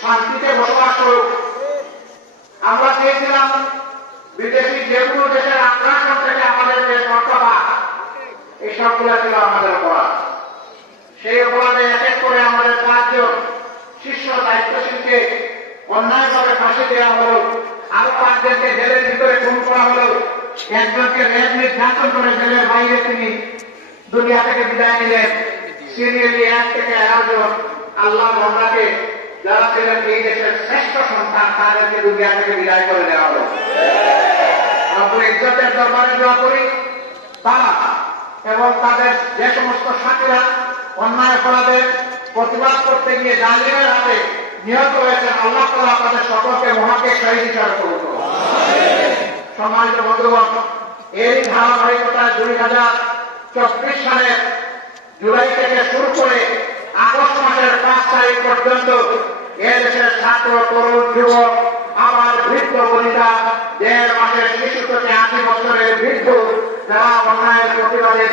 শান্তিতে বসবাস করুক। আমরা চেয়েছিলাম বিদেশি যে কোনো দেশের আগ্রাসন থেকে আমাদের যে কর্তব্য এই সবগুলো ছিল আমাদের অপরাধ। সেই অপরাধে এক এক করে আমাদের পাঁচজন শীর্ষ দায়িত্বশীলকে অন্যায়ভাবে ফাঁসি দেওয়া হল। আরও পাঁচজনকে জেলের ভিতরে খুন করা হল। একজনকে রেল নির্যাতন করে জেলের বাইরে তিনি দুনিয়া থেকে বিদায় নিলেন। সিরিয়ালি এক থেকে এগারো জন আল্লাহ মোহাম্মদকে যারা ছিলেন এই দেশের শ্রেষ্ঠ সন্তান, তাদেরকে দুনিয়া থেকে বিদায় করে দেওয়া হলো। আমরা ইজ্জতের দরবারে দোয়া করি। তারা এবং তাদের যে সমস্ত সাথীরা অন্যায় অপরাধের প্রতিবাদ করতে গিয়ে জালিমের হাতে নিহত হয়েছেন, আল্লাহ তালা তাদের সকলকে মহাকে শহীদ হিসাবে করুন। সম্মানিত বন্ধুগণ, এই ধারাবাহিকতায় দুই হাজার চব্বিশ সালের জুলাই থেকে শুরু করে আগস্ট মাসের পাঁচ তারিখ পর্যন্ত এদেশের ছাত্র, তরুণ, যুবক, আমার দেড় মাসের শিশু থেকে আশি বছরের বৃদ্ধ, যারা অন্যায়ের প্রতিবাদে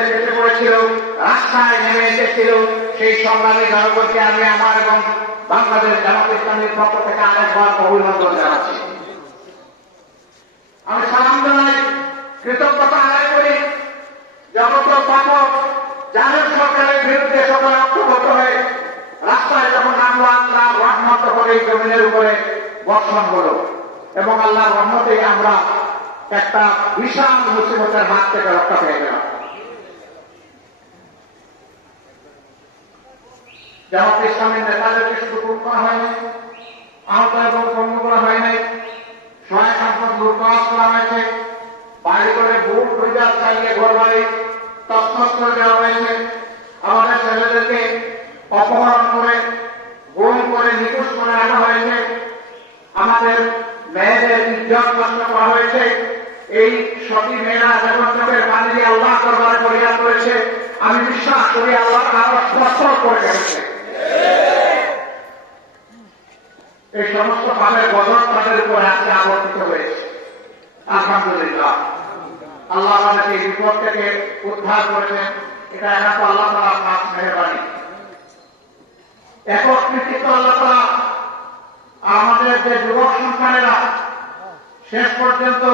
এসে পড়েছিল, রাস্তায় নেমে এসেছিল, সেই সংগ্রামী আমি আমার এবং বাংলাদেশ জামাত ইসলামের পক্ষ থেকে আরেকবার অভিনন্দন জানাচ্ছি। আমি সালাম জানাই, কৃতজ্ঞতা আদায় করি। জগত পাঠক জাহের সরকারের বিরুদ্ধে সকলে রাস্তায় যখন নামলো আল্লাহ রহমত করে জমিনের উপরে বর্ষণ হলো, এবং আল্লাহ রহমতে আমরা একটা বিশাল মুসিবতের হাত থেকে রক্ষা পেয়ে গেলাম। জামাত ইসলামের নেতাদেরকে শুধু খুন করা হয়নি, আহত এবং পণ্য করা হয় নাই ছয় সংখ্যক লুটপাট করা হয়েছে, বাড়ি করে বুট হইজার চালিয়ে ঘর বাড়ি তৎনস করে দেওয়া হয়েছে। আমাদের ছেলেদেরকে অপহরণ করে, গুম করে, নিখোঁজ করে রাখা হয়েছে। আমাদের মেয়েদের ইজ্জত নষ্ট করা হয়েছে। এই সতী মেয়েরা যখন চোখের পানি দিয়ে আল্লাহ দরবারে পরিহার করেছে, আমি বিশ্বাস করি আল্লাহ আরও স্পষ্ট করে গেছে এই সমস্ত পাপের বদল তাদের উপরে আজকে আবর্তিত হয়েছে। আলহামদুলিল্লাহ। আল্লাহ আমাদেরকে এই বিপদ থেকে উদ্ধার করেছেন। এটা তো আল্লাহ তালা মেহরবানি। একক তালা আমাদের যে যুবক সন্তানেরা শেষ পর্যন্ত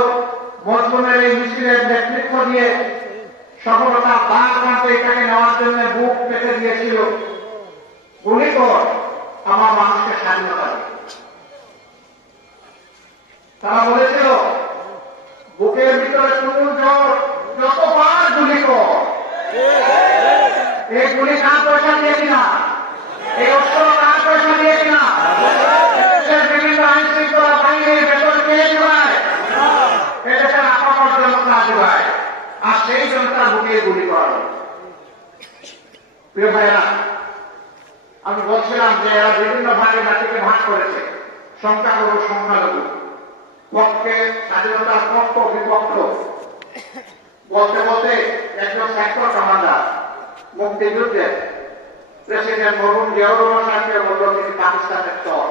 মজলুমের এই মিছিলের নেতৃত্ব দিয়ে সফলতা দাগ প্রান্তে এটাকে নেওয়ার জন্য বুক পেতে দিয়েছিল গুলি কর আমার মানুষকে স্বাধীনতা। তারা বলেছিল, বুকের ভিতরে তুমুল জ্বর, যতবার গুলি কর, এই গুলি কার পয়সা দিয়েছি কিনা এই আর আমি বলছিলাম যে এরা বিভিন্ন ভাগে জাতিকে ভাগ করেছে। সংখ্যালঘু সংখ্যালঘু। পক্ষে, স্বাধীনতার পক্ষ, বিপক্ষ। বলতে বলতে একজন সেক্টর কমান্ডার মুক্তিযুদ্ধের প্রেসিডেন্ট মরহুম জিয়াউর রহমান সাহেবকে বলল, তিনি পাকিস্তানের চর।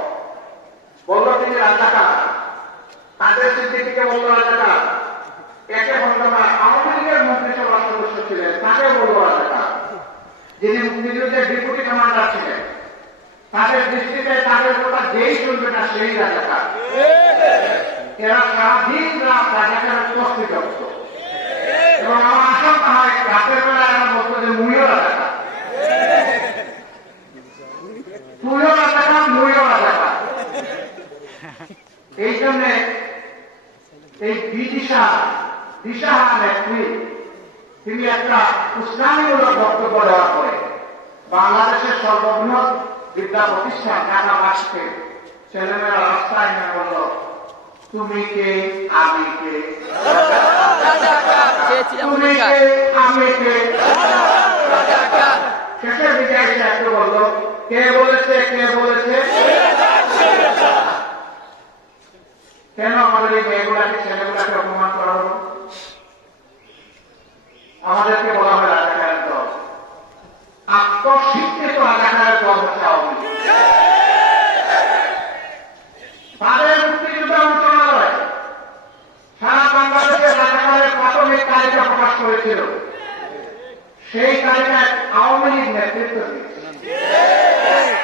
বলল, তিনি রাজাকার। কাদের সিদ্দিকিকে বলল, রাজাকার। একে বন্ধনা আওয়ামী লীগের মন্ত্রিসভার সদস্য ছিলেন, তাকে বলল, রাজাকার। যিনি মুক্তিযুদ্ধের ডেপুটি কমান্ডার ছিলেন, তাদের দৃষ্টিতে তাদের কথা যেই শুনবে না সেই রাজাকার। এরা সারাদিন রাত রাজাকার উপস্থিত হতো এবং আমার আশঙ্কা হয় রাতের বেলা এরা বলতো যে মুইও রাজাকার তুইও রাজাকার মুইও রাজাকার এই এই বিদিশা তিনি একটা বক্তব্য দেওয়ার পরে বাংলাদেশের সর্ববৃহৎ বিদ্যা প্রতিষ্ঠান ঢাকাবাসীকে ছেলেমেয়েরা রাস্তায় বলল, তুমি কে? আমি কে? তুমি কে? আমি কে? শেষের বলল, কে বলেছে? কে বলেছে? কেন আমাদের এই মেয়েগুলাকে, ছেলেগুলাকে অপমান করা হলো? আমাদেরকে বলা হয় রাজাকারের দল। আত্মস্বীকৃত রাজাকারের দল হচ্ছে। তাদের মুক্তিযুদ্ধ মন্ত্রণালয় সারা বাংলাদেশে রাজাকারের প্রাথমিক তালিকা প্রকাশ করেছিল। সেই তালিকায় আওয়ামী লীগ নেতৃত্ব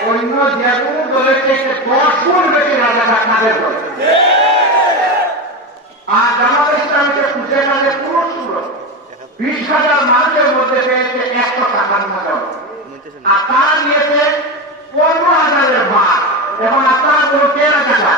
অন্য যে কোনো দলের থেকে দশ গুণ বেশি রাজাকার তাদের দল আর জামাত ইসলামীকে খুঁজে গেলে পুরো ছিল বিশ হাজার মানুষের মধ্যে পেয়েছে একশো টাকার হাজার আর তারা নিয়েছে পনেরো হাজারের ভাগ। এবং আপনার কোনো কেনা টাকা